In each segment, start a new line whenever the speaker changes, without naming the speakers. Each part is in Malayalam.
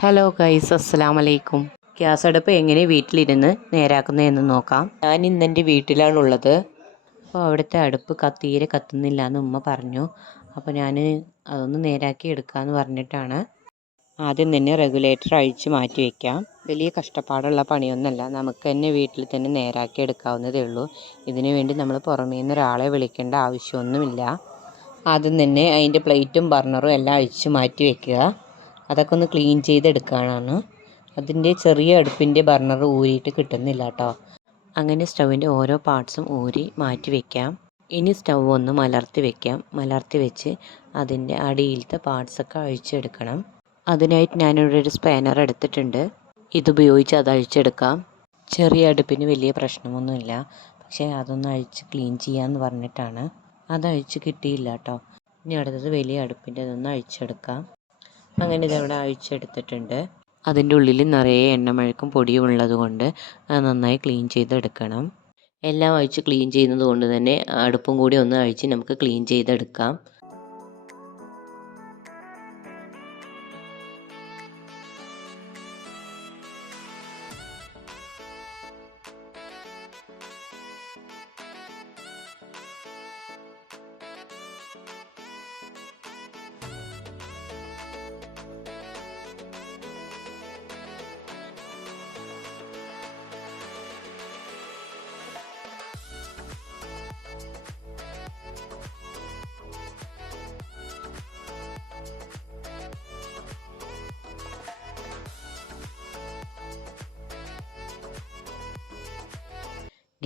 ഹലോ ഗൈസ് അസ്സലാം അലൈക്കും ഗ്യാസ് അടുപ്പ് എങ്ങനെ വീട്ടിലിരുന്ന് നേരാക്കുന്നതെന്ന് നോക്കാം. ഞാൻ ഇന്ന് എന്റെ വീട്ടിലാണുള്ളത്. അപ്പോൾ അവിടുത്തെ അടുപ്പ് തീരെ കത്തുന്നില്ല എന്ന് ഉമ്മ പറഞ്ഞു. അപ്പോൾ ഞാൻ അതൊന്ന് നേരാക്കി എടുക്കാമെന്ന് പറഞ്ഞിട്ടാണ്. ആദ്യം തന്നെ റെഗുലേറ്റർ അഴിച്ച് മാറ്റി വയ്ക്കാം വലിയ കഷ്ടപ്പാടുള്ള പണിയൊന്നുമല്ല. നമുക്ക് തന്നെ വീട്ടിൽ തന്നെ നേരാക്കി എടുക്കാവുന്നതേ ഉള്ളൂ. ഇതിനു വേണ്ടി നമ്മൾ പുറമേ നിന്ന് ഒരാളെ വിളിക്കേണ്ട ആവശ്യമൊന്നുമില്ല. ആദ്യം തന്നെ അതിന്റെ പ്ലേറ്റും ബർണറും എല്ലാം അഴിച്ച് മാറ്റി വെക്കുക. അതൊക്കെ ഒന്ന് ക്ലീൻ ചെയ്തെടുക്കാനാണ്. അതിന്റെ ചെറിയ അടുപ്പിന്റെ ബർണർ ഊരിയിട്ട് കിട്ടുന്നില്ല കേട്ടോ അങ്ങനെ സ്റ്റൗവിന്റെ ഓരോ പാർട്സും ഊരി മാറ്റി വെക്കാം. ഇനി സ്റ്റൗ ഒന്ന് മലർത്തി വെക്കാം. മലർത്തി വെച്ച് അതിന്റെ അടിയിലത്തെ പാർട്സൊക്കെ അഴിച്ചെടുക്കണം. അതിനായിട്ട് ഞാനിവിടെ ഒരു സ്പാനർ എടുത്തിട്ടുണ്ട്. ഇതുപയോഗിച്ച് അത് അഴിച്ചെടുക്കാം. ചെറിയ അടുപ്പിന് വലിയ പ്രശ്നമൊന്നുമില്ല. പക്ഷേ അതൊന്ന് അഴിച്ച് ക്ലീൻ ചെയ്യാമെന്ന് പറഞ്ഞിട്ടാണ്. അത് അഴിച്ച് കിട്ടിയില്ല കേട്ടോ ഇനി അടുത്തത് വലിയ അടുപ്പിന്റെ അതൊന്ന് അഴിച്ചെടുക്കാം. അങ്ങനെ ഇതവിടെ അഴിച്ചെടുത്തിട്ടുണ്ട്. അതിന്റെ ഉള്ളിൽ നിറയെ എണ്ണമഴക്കും പൊടിയും ഉള്ളത് കൊണ്ട് അത് നന്നായി ക്ലീൻ ചെയ്തെടുക്കണം. എല്ലാം അഴിച്ച് ക്ലീൻ ചെയ്യുന്നത് കൊണ്ട് തന്നെ അടുപ്പും കൂടി ഒന്ന് അഴിച്ച് നമുക്ക് ക്ലീൻ ചെയ്തെടുക്കാം.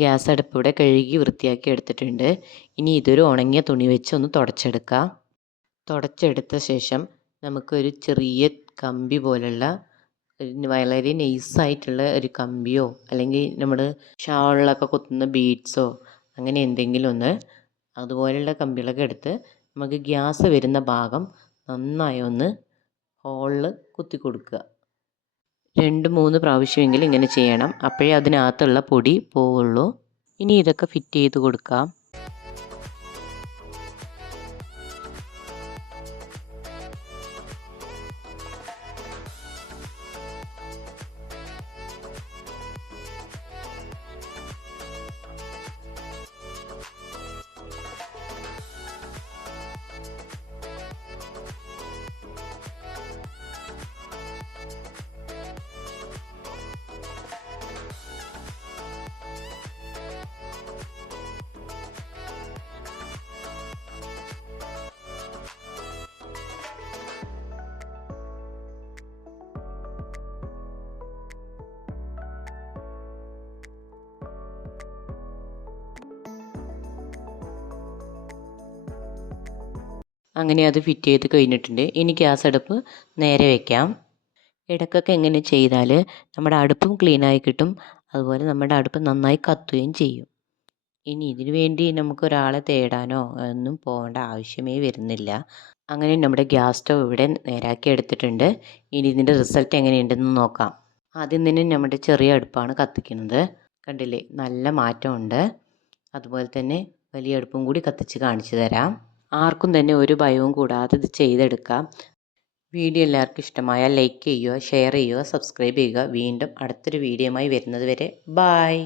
ഗ്യാസ് അടുപ്പ് ഇവിടെ കഴുകി വൃത്തിയാക്കി എടുത്തിട്ടുണ്ട്. ഇനി ഇതൊരു ഉണങ്ങിയ തുണി വെച്ച് ഒന്ന് തുടച്ചെടുക്കാം. തുടച്ചെടുത്ത ശേഷം നമുക്കൊരു ചെറിയ കമ്പി പോലുള്ള വളരെ നൈസായിട്ടുള്ള ഒരു കമ്പിയോ അല്ലെങ്കിൽ നമ്മൾ ഷാളിലൊക്കെ കുത്തുന്ന ബീഡ്സോ അങ്ങനെ എന്തെങ്കിലും ഒന്ന് അതുപോലെയുള്ള കമ്പികളൊക്കെ എടുത്ത് നമുക്ക് ഗ്യാസ് വരുന്ന ഭാഗം നന്നായി ഒന്ന് ഹോളിൽ കുത്തി കൊടുക്കുക രണ്ട് മൂന്ന് പ്രാവശ്യമെങ്കിലും ഇങ്ങനെ ചെയ്യണം. അപ്പോഴേ അതിനകത്തുള്ള പൊടി പോവുള്ളൂ. ഇനി ഇതൊക്കെ ഫിറ്റ് ചെയ്ത് കൊടുക്കാം. അങ്ങനെ അത് ഫിറ്റ് ചെയ്ത് കഴിഞ്ഞിട്ടുണ്ട്. ഇനി ഗ്യാസ് അടുപ്പ് നേരെ വെക്കാം. ഇടയ്ക്കൊക്കെ എങ്ങനെ ചെയ്താൽ നമ്മുടെ അടുപ്പും ക്ലീനായി കിട്ടും. അതുപോലെ നമ്മുടെ അടുപ്പ് നന്നായി കത്തുകയും ചെയ്യും. ഇനി ഇതിനു വേണ്ടി നമുക്ക് ഒരാളെ തേടാനോ ഒന്നും പോകേണ്ട ആവശ്യമേ വരുന്നില്ല. അങ്ങനെ നമ്മുടെ ഗ്യാസ് സ്റ്റവ് ഇവിടെ നേരാക്കി എടുത്തിട്ടുണ്ട്. ഇനി ഇതിന്റെ റിസൾട്ട് എങ്ങനെയുണ്ടെന്ന് നോക്കാം. ആദ്യം തന്നെ നമ്മുടെ ചെറിയ അടുപ്പാണ് കത്തിക്കുന്നത്. കണ്ടില്ലേ? നല്ല മാറ്റമുണ്ട്. അതുപോലെ തന്നെ വലിയ അടുപ്പും കൂടി കത്തിച്ച് കാണിച്ചു തരാം. ആർക്കും തന്നെ ഒരു ഭയവും കൂടാതെ ഇത് ചെയ്തെടുക്കാം. വീഡിയോ എല്ലാവർക്കും ഇഷ്ടമായാൽ ലൈക്ക് ചെയ്യുക ഷെയർ ചെയ്യുക സബ്സ്ക്രൈബ് ചെയ്യുക. വീണ്ടും അടുത്തൊരു വീഡിയോയുമായി വരുന്നത് വരെ ബായ്.